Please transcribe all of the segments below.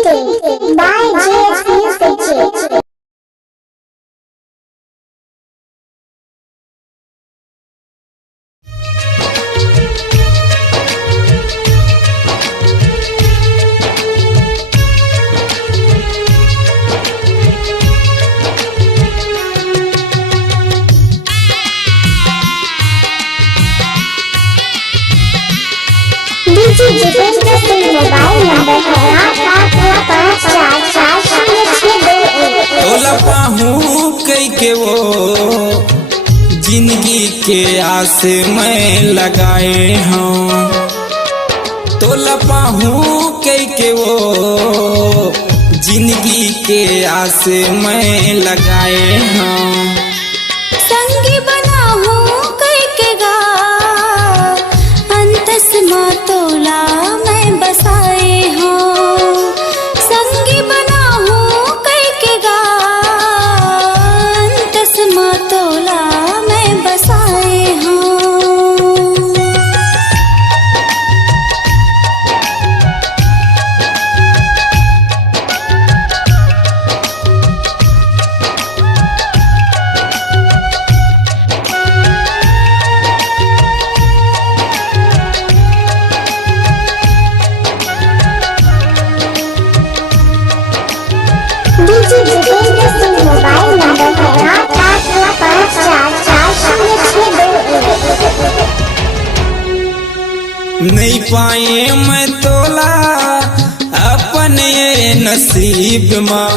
Edited by JS Music. Jitendra Singh mobile number है 88544662। तोला पाहूं कई के वो जिंदगी के आस में लगाए हों। तोला पाहूं कई के वो जिंदगी के आस में लगाए हों। संगी बना हूँ कई के गा अंतस माँ तोला मैं बसाए हूँ। संगी बना हूँ कई के गा अंतस माँ तोला मैं बसाए हूँ। जितेंद्र सिंह मोबाइल नंबर है 88544662। नहीं पाए मैं तोला अपने नसीब माँ।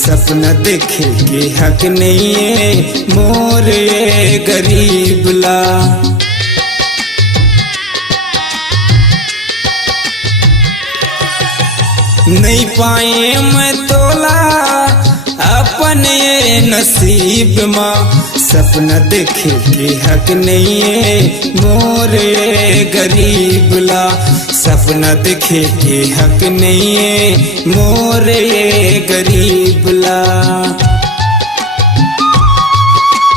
सपना देखे के हक नहीं है मोर गरीब ला। नहीं पाए मैं तोला अपने नसीब माँ। सपना देखे के हक नहीं है मोर गरीब ला। सपना देखे के हक नहीं है मोर गरीब ला।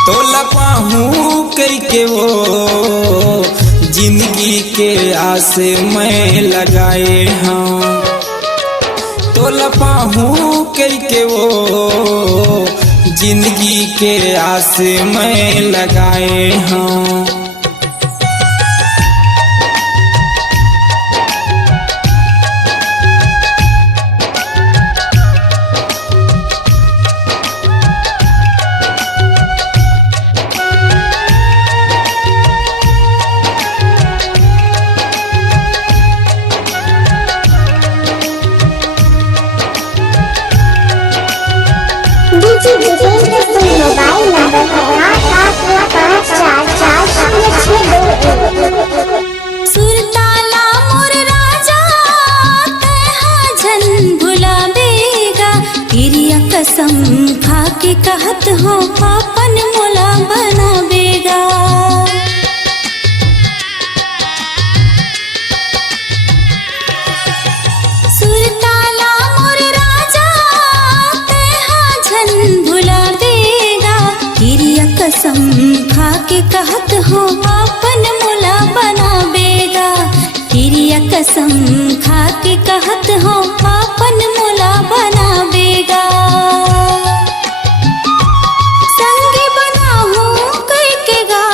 तोला पाहूं कई के वो जिंदगी के आस में लगाए हों। तोला पाहूं कई के वो जिंदगी के आस में लगाए हों। जितेंद्र सिंह मोबाइल नंबर है 88544662। सुरताला मोर राजा तहा झन भुलावेगा। हिरिया कसम खा के कहत हो पापन मोला बनावेगा। सुरताला मोर राजा तहा झन भुलावेगा। हिरिया कसम खा के कहत हो पापन मोला बनावेगा। हिरिया कसम खा के कहत हो पापन मोला बनावेगा। संगी बना हूँ कई के गा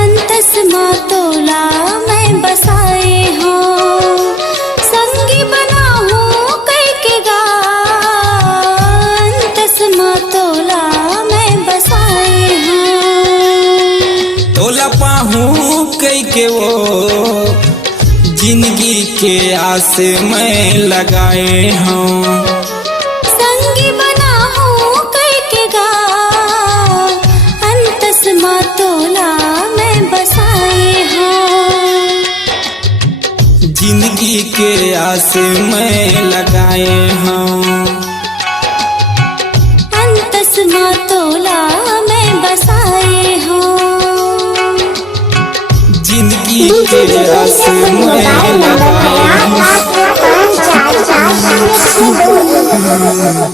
अंतस माँ तोला मैं बसाए हूँ। संगी बना हूँ कई के गा अंतस माँ तोला मैं बसाए हूँ। तोला पाहूं कई के वो जिंदगी के आस में लगाए हों। संगी बना हूँ कई के गा अंतस माँ तोला मैं बसाए हूँ। जिंदगी के आस में लगाए हों। अंतस माँ तोला मैं बसाए हूँ। जिंदगी के आस में मोबाइल नंबर है लगाए हों। 88544662।